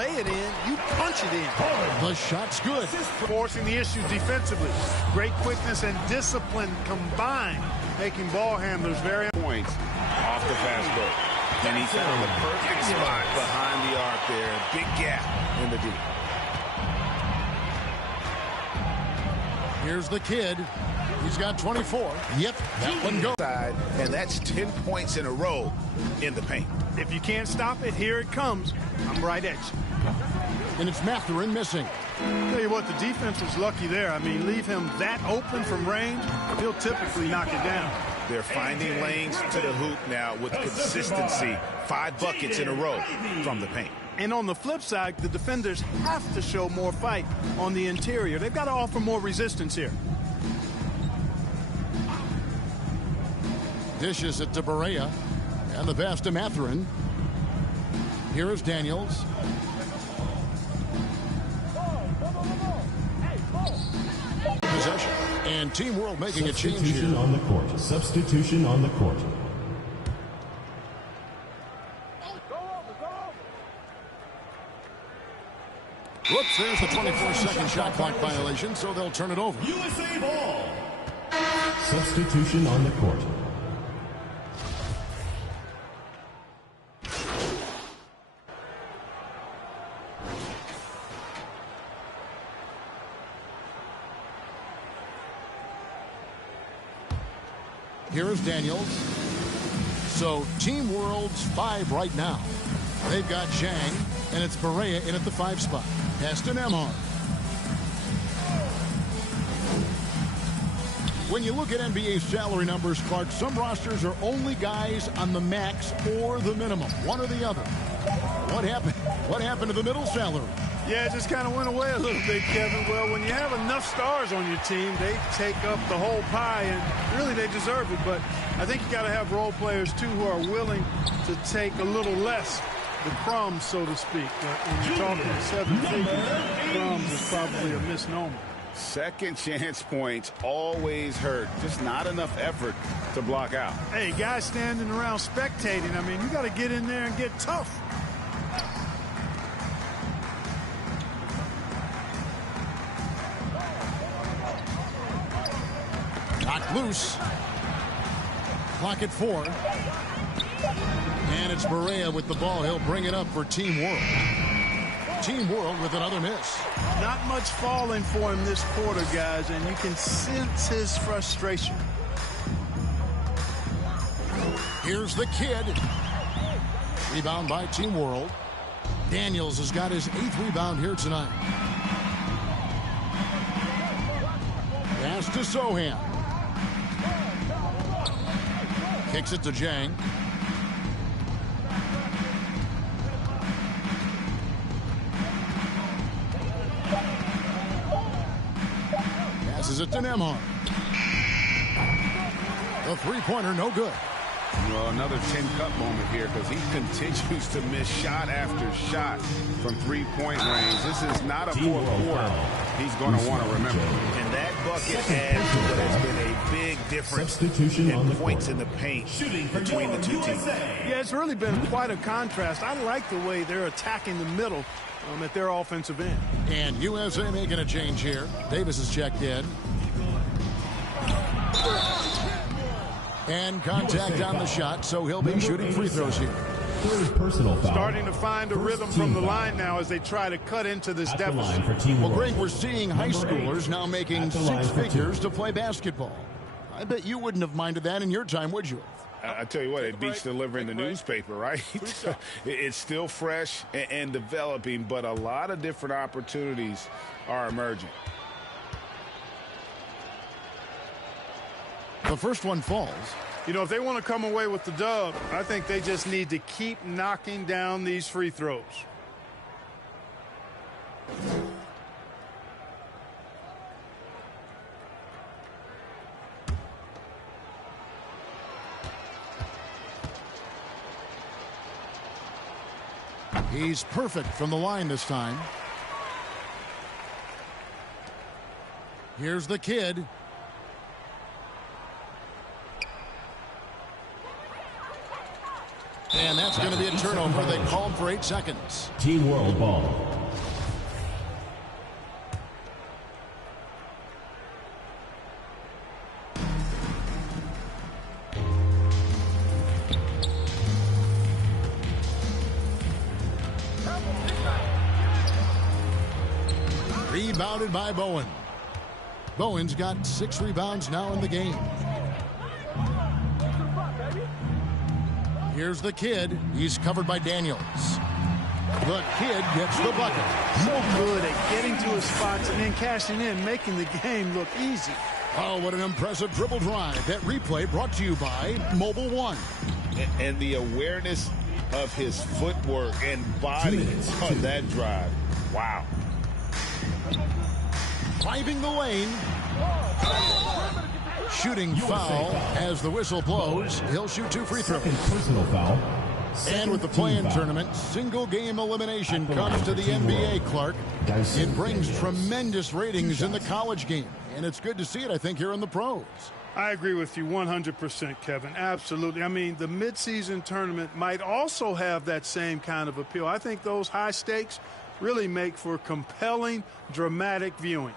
lay it in, you punch it in. The shot's good. Forcing the issues defensively. Great quickness and discipline combined, making ball handlers very points off the fast break. And he found the perfect spot behind the arc there. Big gap in the D. Here's the kid. He's got 24. Yep, that one goes. And that's 10 points in a row in the paint. If you can't stop it, here it comes. I'm right at you. And it's Mathurin missing. Tell you what, the defense was lucky there. I mean, leave him that open from range, he'll typically knock it down. They're finding lanes to the hoop now with consistency. 5 buckets in a row from the paint. And on the flip side, the defenders have to show more fight on the interior. They've got to offer more resistance here. Dishes it to Barea. And the pass to Mathurin. Here is Daniels. Possession. And Team World making a change here. Substitution on the court. Substitution on the court. Whoops, there's the 24-second shot clock violation, so they'll turn it over. USA ball. Substitution on the court. Here is Daniels. So Team World's 5 right now. They've got Zhang, and it's Barea in at the 5 spot. Pass to Nemhard. When you look at NBA salary numbers, Clark, some rosters are only guys on the max or the minimum, one or the other. What happened? What happened to the middle salary? Yeah, it just kind of went away a little bit, Kevin. Well, when you have enough stars on your team, they take up the whole pie, and really they deserve it. But I think you got to have role players, too, who are willing to take a little less, the crumbs, so to speak. But when you're talking 7 figures, crumbs is probably a misnomer. Second chance points always hurt. Just not enough effort to block out. Hey, guys standing around spectating, I mean, you got to get in there and get tough. Knocked loose. Clock at 4. And it's Barea with the ball. He'll bring it up for Team World. Team World with another miss. Not much falling for him this quarter, guys, and you can sense his frustration. Here's the kid. Rebound by Team World. Daniels has got his 8th rebound here tonight. Pass to Sohan. Kicks it to Zhang. Passes it to Nemhard. The three-pointer, no good. Well, another 10-cup moment here because he continues to miss shot after shot from three-point range. This is not a fourth quarter he's going to want to remember. And that bucket adds to what has been a big difference in points in the paint between the two teams. Yeah, it's really been quite a contrast. I like the way they're attacking the middle at their offensive end. And USA making a change here. Davis is checked in. And contact on the shot, so he'll be shooting free throws here. Personal foul. Starting to find a rhythm from the line now as they try to cut into this deficit. Well, Greg, we're seeing high schoolers now making 6 figures to play basketball. I bet you wouldn't have minded that in your time, would you? I tell you what, it beats delivering the newspaper, right? It's still fresh and developing, but a lot of different opportunities are emerging. The first one falls. You know, if they want to come away with the dub, I think they just need to keep knocking down these free throws. He's perfect from the line this time. Here's the kid. And that's going to be a turnover. They called for 8 seconds. Team World ball. Rebounded by Bowen. Bowen's got 6 rebounds now in the game. Here's the kid. He's covered by Daniels. The kid gets the bucket. So good at getting to his spots and then cashing in, making the game look easy. Oh, what an impressive dribble drive. That replay brought to you by Mobile One. And the awareness of his footwork and body on that drive. Wow. Driving the lane. Shooting foul as the whistle blows. He'll shoot 2 free throws. Personal foul. And with the play-in tournament, single game elimination comes to the NBA, Clark. It brings tremendous ratings in the college game. And it's good to see it, I think, here in the pros. I agree with you 100%, Kevin. Absolutely. I mean, the midseason tournament might also have that same kind of appeal. I think those high stakes really make for compelling, dramatic viewing.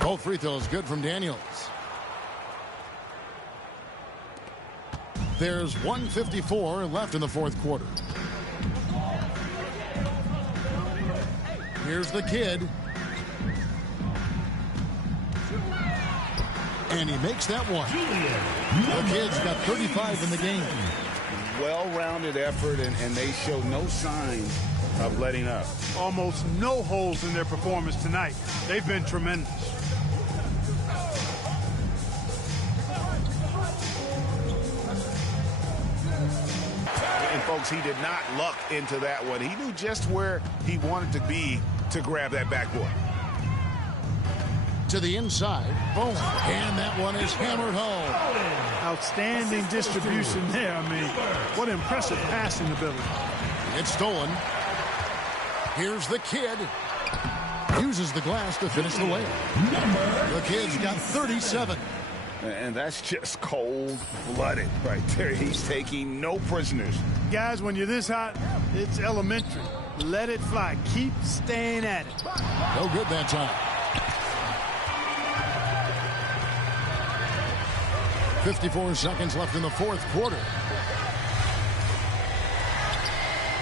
Both free throws good from Daniels. There's 1:54 left in the fourth quarter. Here's the kid. And he makes that one. The kid's got 35 in the game. Well-rounded effort, and they show no signs of letting up. Almost no holes in their performance tonight. They've been tremendous. And folks, he did not luck into that one. He knew just where he wanted to be to grab that backboard. To the inside. Boom. And that one is hammered home. Outstanding distribution there. I mean, what impressive passing ability. It's stolen. Here's the kid. Uses the glass to finish the layup. The kid's got 37. And that's just cold-blooded right there. He's taking no prisoners. Guys, when you're this hot, it's elementary. Let it fly. Keep staying at it. No good that time. 54 seconds left in the fourth quarter.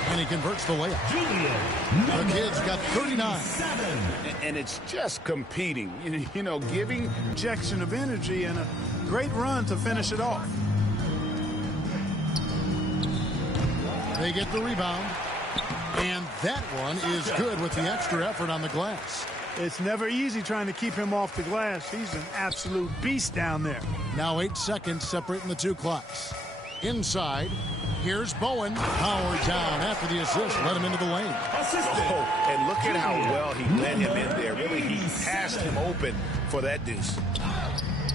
And he converts the layup. The kid's got 39. And it's just competing, you know, giving Injection of energy and a great run to finish it off. They get the rebound. And that one is good with the extra effort on the glass. It's never easy trying to keep him off the glass. He's an absolute beast down there. Now 8 seconds separating the two clocks. Inside, here's Bowen. Powered down after the assist. Let him into the lane. Oh, and look at how well he led him in there. Really, he passed him open for that deuce.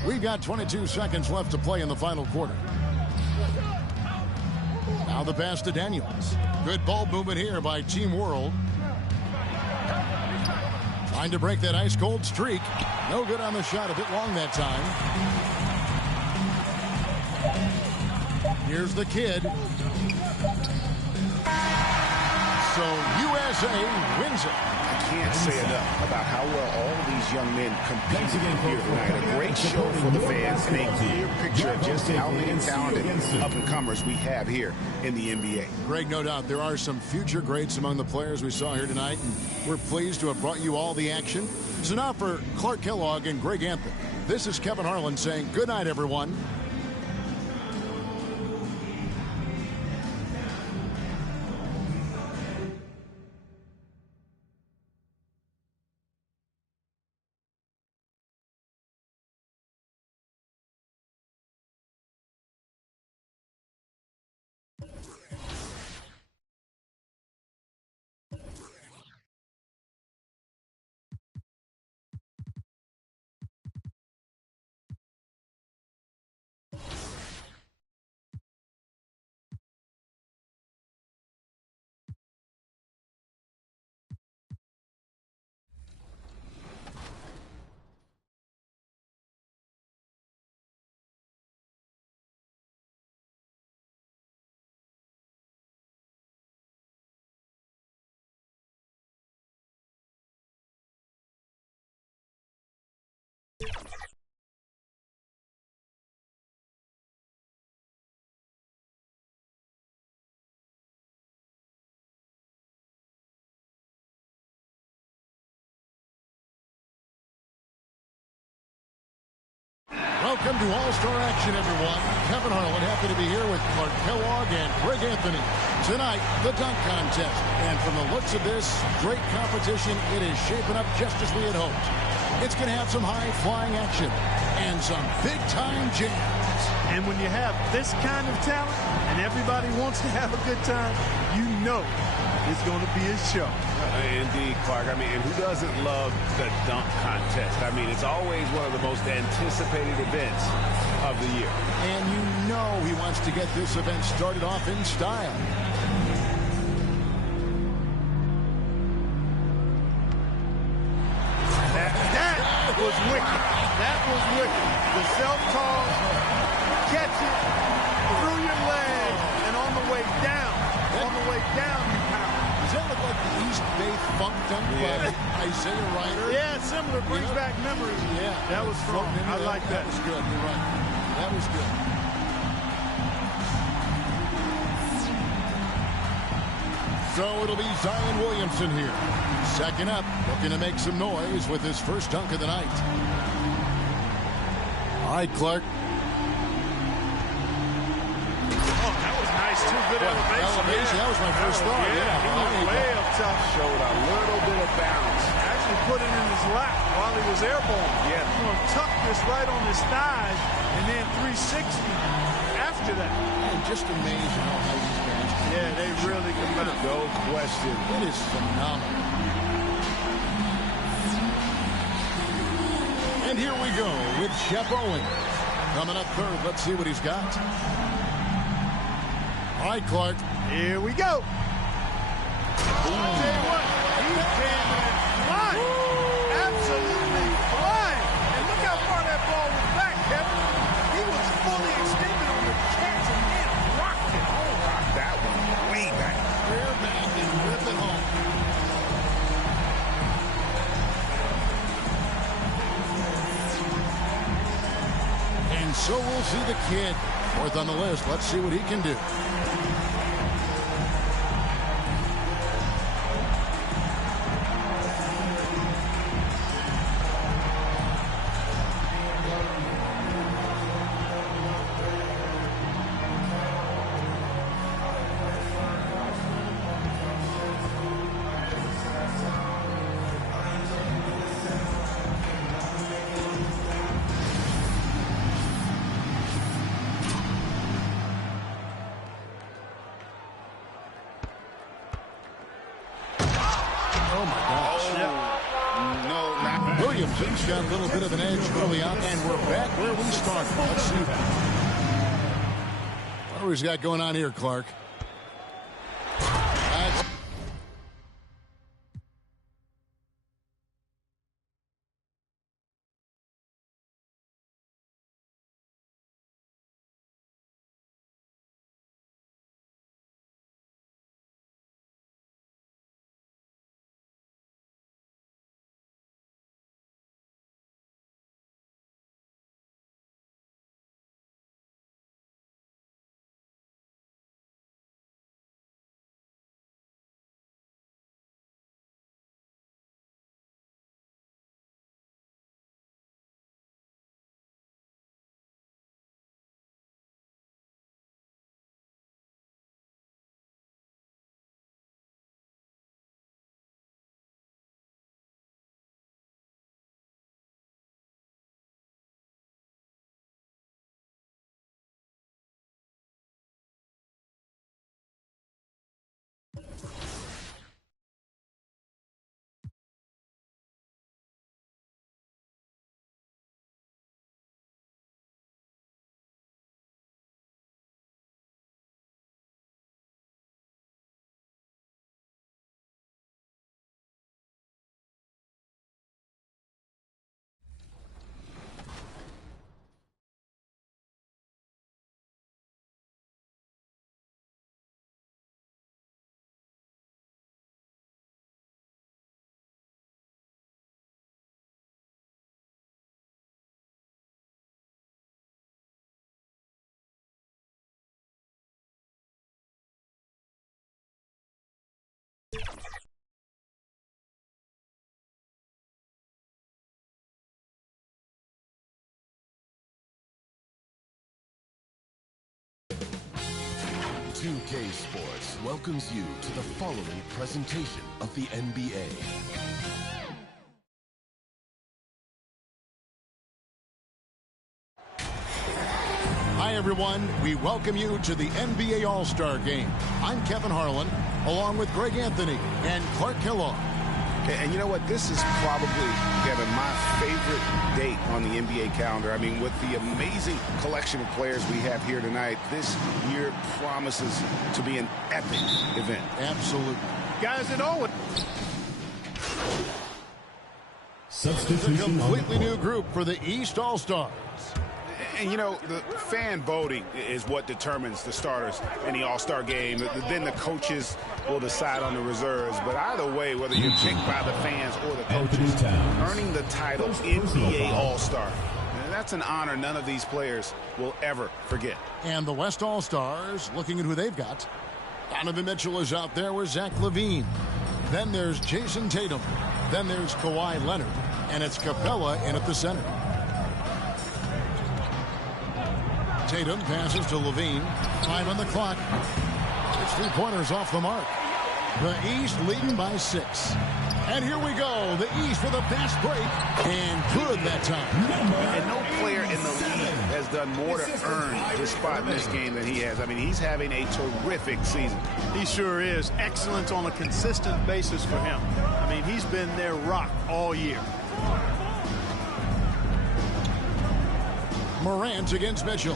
We've got 22 seconds left to play in the final quarter. Now the pass to Daniels. Good ball movement here by Team World. Trying to break that ice-cold streak. No good on the shot. A bit long that time. Here's the kid. So USA wins it. I can't say enough about how well all of these young men competed here tonight. A great show for the fans and a clear picture of just how many talented up-and-comers we have here in the NBA. Greg, no doubt there are some future greats among the players we saw here tonight, and we're pleased to have brought you all the action. So now for Clark Kellogg and Greg Anthony, this is Kevin Harlan saying good night, everyone. Welcome to All-Star Action, everyone. Kevin Harlan, happy to be here with Clark Kellogg and Greg Anthony. Tonight, the dunk contest. And from the looks of this, great competition. It is shaping up just as we had hoped. It's going to have some high-flying action and some big-time jams. And when you have this kind of talent and everybody wants to have a good time, you know it's going to be a show. Indeed, Clark. I mean, and who doesn't love the dunk contest? I mean, it's always one of the most anticipated events of the year. And you know he wants to get this event started off in style. That was wicked. That was wicked. The self-toss, catch it, through your leg, and on the way down, you pound. Does that look like the East Bay Funk dunk by Isaiah Ryder? Yeah, similar. Brings back memories. Yeah. That was strong. I like that. That was good. You're right. That was good. So it'll be Zion Williamson here. Second up, looking to make some noise with his first dunk of the night. All right, Clark. That was nice, too. Good elevation. That was my first thought. Yeah, he was way up top. Showed a little bit of bounce. Actually put it in his lap while he was airborne. Yeah. He's going to tuck this right on his thighs and then 360 after that. Man, just amazing how high these guys can. Yeah, they really can. No question. It is phenomenal. And here we go with Shep Owen. Coming up third, let's see what he's got. All right, Clark. Here we go. I'll tell you what, he came in flying. Absolutely flying. And look how far that ball was back, Kevin. He was fully extended on the catch and then rocked it. Oh, rocked that one way back. Rear back and rip it home. And so we'll see the kid. Fourth on the list. Let's see what he can do. Oh, my gosh. Williamson's got a little bit of an edge early on, and we're back where we started. Let's see what he's got going on here, Clark. 2K Sports welcomes you to the following presentation of the NBA. Hi, everyone. We welcome you to the NBA All-Star Game. I'm Kevin Harlan, along with Greg Anthony and Clark Kellogg. And you know what? This is probably, Kevin, my favorite date on the NBA calendar. I mean, with the amazing collection of players we have here tonight, this year promises to be an epic event. Absolutely. Guys, it always... It's a completely new group for the East All-Stars. And, you know, the fan voting is what determines the starters in the All-Star game. Then the coaches will decide on the reserves. But either way, whether you're picked by the fans or the coaches, earning the title NBA All-Star, that's an honor none of these players will ever forget. And the West All-Stars, looking at who they've got. Donovan Mitchell is out there with Zach LaVine. Then there's Jason Tatum. Then there's Kawhi Leonard. And it's Capella in at the center. Tatum passes to LaVine. 5 on the clock. It's 3-pointers off the mark. The East leading by 6. And here we go. The East with a fast break. And good that time. And no player in the league has done more to earn his spot in this game than he has. I mean, he's having a terrific season. He sure is. Excellence on a consistent basis for him. I mean, he's been their rock all year. Morant against Mitchell.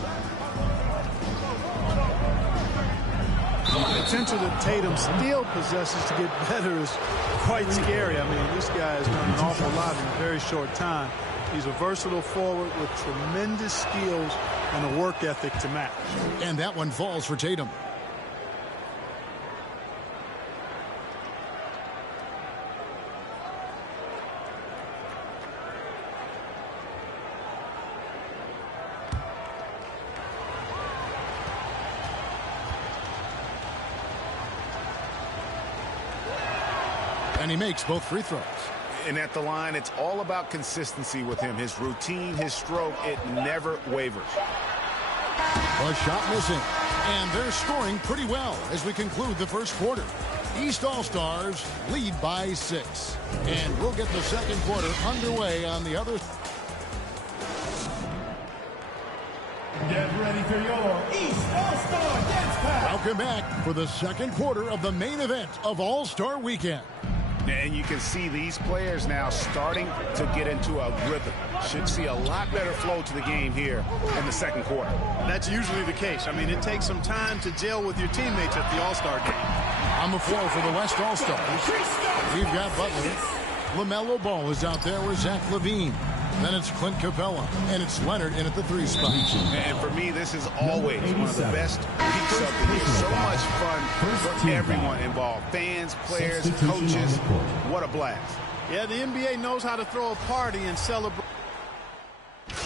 The potential that Tatum still possesses to get better is quite scary. I mean, this guy has done an awful lot in a very short time. He's a versatile forward with tremendous skills and a work ethic to match. And that one falls for Tatum. And he makes both free throws. And at the line, it's all about consistency with him. His routine, his stroke, it never wavers. A shot missing. And they're scoring pretty well as we conclude the first quarter. East All-Stars lead by 6. And we'll get the second quarter underway on the other. Get ready for your East All-Star Dance Pack. Welcome back for the second quarter of the main event of All-Star Weekend. And you can see these players now starting to get into a rhythm. Should see a lot better flow to the game here in the second quarter. That's usually the case. I mean, it takes some time to gel with your teammates at the All-Star game. On the floor for the West All-Stars, we've got Butler. LaMelo Ball is out there with Zach LaVine. Then it's Clint Capella, and it's Leonard in at the 3 spot. And for me, this is always one of the best weeks of the year. So much fun for everyone involved. Fans, players, coaches. What a blast. Yeah, the NBA knows how to throw a party and celebrate. Big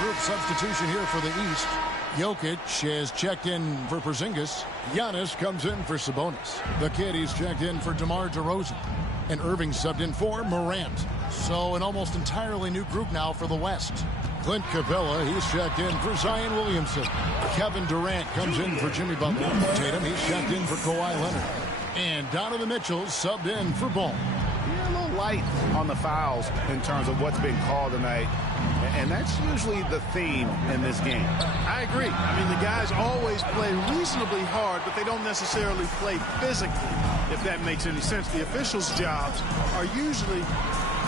group substitution here for the East. Jokic has checked in for Porzingis. Giannis comes in for Sabonis. The kid, he's checked in for DeMar DeRozan. And Irving subbed in for Morant. So an almost entirely new group now for the West. Clint Capella, he's checked in for Zion Williamson. Kevin Durant comes in for Jimmy Butler. Tatum, he's checked in for Kawhi Leonard. And Donovan Mitchell subbed in for Ball. You're a little light on the fouls in terms of what's been called tonight. And that's usually the theme in this game. I agree. I mean, the guys always play reasonably hard, but they don't necessarily play physically, if that makes any sense. The officials' jobs are usually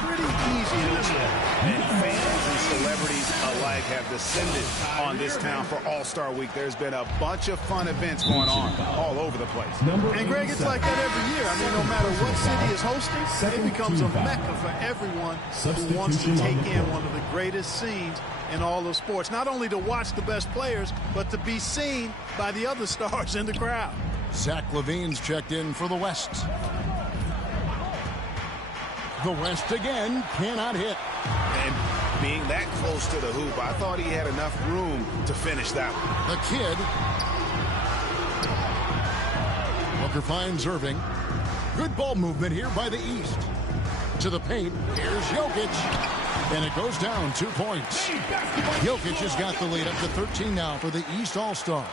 pretty easy in this one. And fans and celebrities alike have descended on this town for All-Star Week. There's been a bunch of fun events going on all over the place. And, Greg, it's like that every year. I mean, no matter what city is hosting, it becomes a mecca for everyone who wants to take in one of the greatest scenes in all of sports. Not only to watch the best players, but to be seen by the other stars in the crowd. Zach LaVine's checked in for the West. The West again cannot hit. And being that close to the hoop, I thought he had enough room to finish that one. The kid. Booker finds Irving. Good ball movement here by the East. To the paint. Here's Jokic. And it goes down 2 points. Jokic has got the lead up to 13 now for the East All-Stars.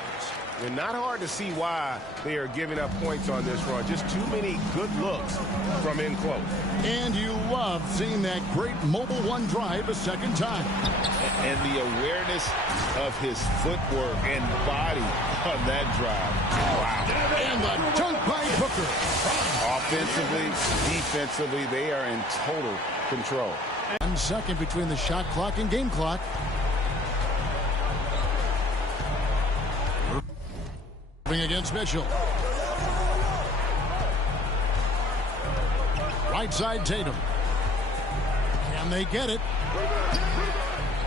And not hard to see why they are giving up points on this run. Just too many good looks from in close. And you love seeing that great mobile one drive a second time. And the awareness of his footwork and body on that drive. Wow. And the dunk by Booker. Offensively, defensively, they are in total control. 1 second between the shot clock and game clock. Against Mitchell. Right side Tatum. Can they get it?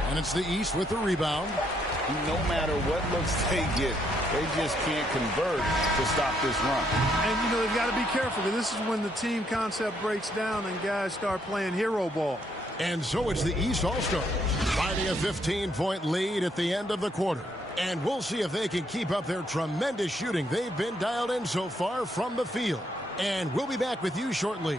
And it's the East with the rebound. No matter what looks they get, they just can't convert to stop this run. And, you know, they've got to be careful. This is when the team concept breaks down and guys start playing hero ball. And so it's the East All-Stars finding a 15-point lead at the end of the quarter. And we'll see if they can keep up their tremendous shooting they've been dialed in so far from the field. And we'll be back with you shortly.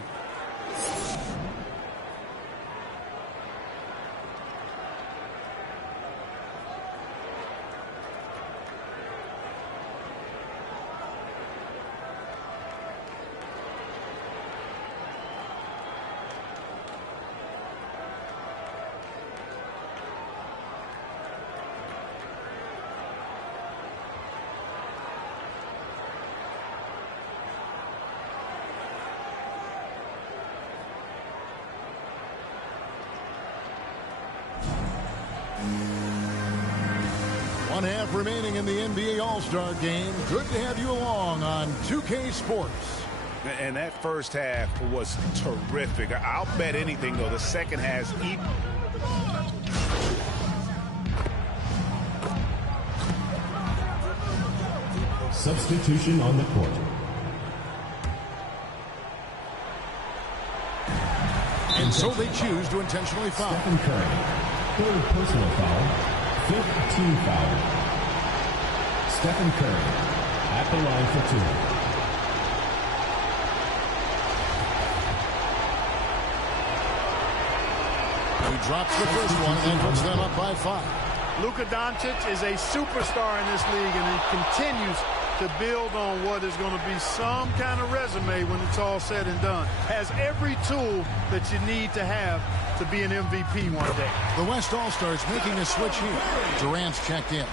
One half remaining in the NBA All-Star game. Good to have you along on 2K Sports. And that first half was terrific. I'll bet anything, though, the second half Substitution on the court. And so they choose to intentionally foul. Stephen Curry, third personal foul. Fifth team foul. Stephen Curry at the line for 2. He drops the first one and puts them up by 5. Luka Doncic is a superstar in this league, and he continues to build on what is going to be some kind of resume when it's all said and done. Has every tool that you need to have to be an MVP one day. The West All-Stars making a switch here. Durant's checked in.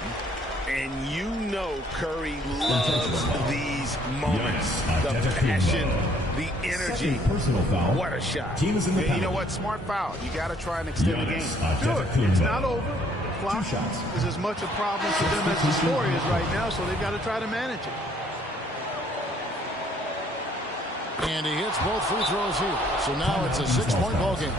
And you know Curry loves these moments. The passion, the energy. What a shot. Team is in the you know what? Smart foul. You got to try and extend the game. Do it. It's not over. The clock is as much a problem for them as the score is right now, so they've got to try to manage it. And he hits both free throws here. So now it's a 6-point ball game.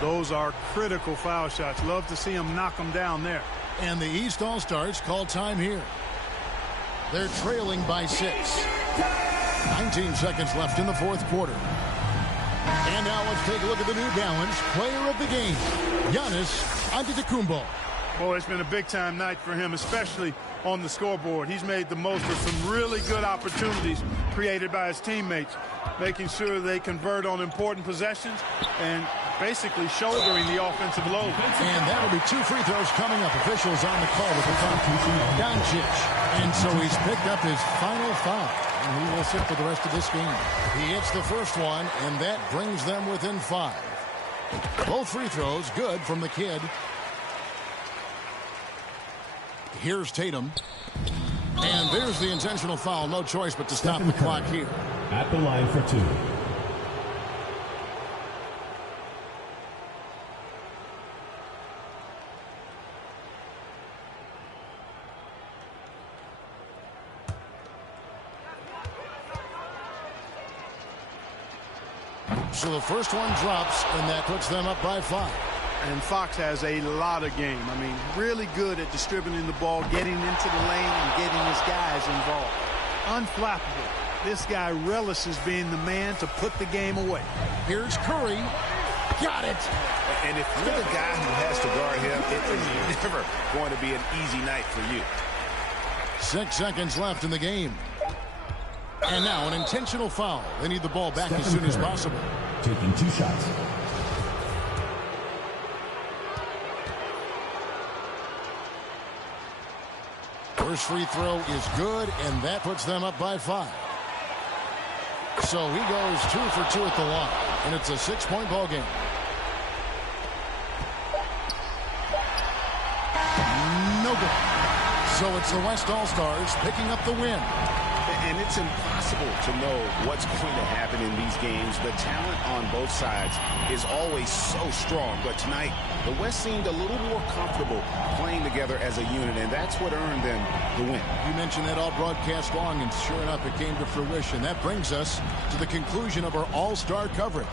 Those are critical foul shots. Love to see him knock them down there. And the East All-Stars call time here. They're trailing by 6. 19 seconds left in the fourth quarter. And now let's take a look at the New Balance player of the game, Giannis Antetokounmpo. Boy, it's been a big-time night for him, especially on the scoreboard. He's made the most of some really good opportunities created by his teammates, making sure they convert on important possessions and basically shouldering the offensive load. And that'll be 2 free throws coming up. Officials on the call with the foul. Doncic. And so he's picked up his final foul. And he will sit for the rest of this game. He hits the first one, and that brings them within 5. Both free throws good from the kid. Here's Tatum. And there's the intentional foul. No choice but to stop the clock here. At the line for 2. So the first one drops, and that puts them up by 5. And Fox has a lot of game. I mean, really good at distributing the ball, getting into the lane, and getting his guys involved. Unflappable. This guy relishes being the man to put the game away. Here's Curry. Got it. And if you're the guy who has to guard him, it is never going to be an easy night for you. 6 seconds left in the game. And now an intentional foul. They need the ball back as soon as possible. Taking 2 shots. First free throw is good, and that puts them up by 5. So he goes 2 for 2 at the line, and it's a 6-point ball game. No good. So it's the West All-Stars picking up the win. And it's impossible to know what's going to happen in these games. The talent on both sides is always so strong. But tonight, the West seemed a little more comfortable playing together as a unit, and that's what earned them the win. You mentioned that all broadcast long, and sure enough, it came to fruition. That brings us to the conclusion of our all-star coverage.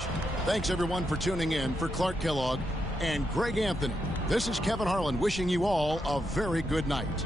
Thanks, everyone, for tuning in. For Clark Kellogg and Greg Anthony, this is Kevin Harlan wishing you all a very good night.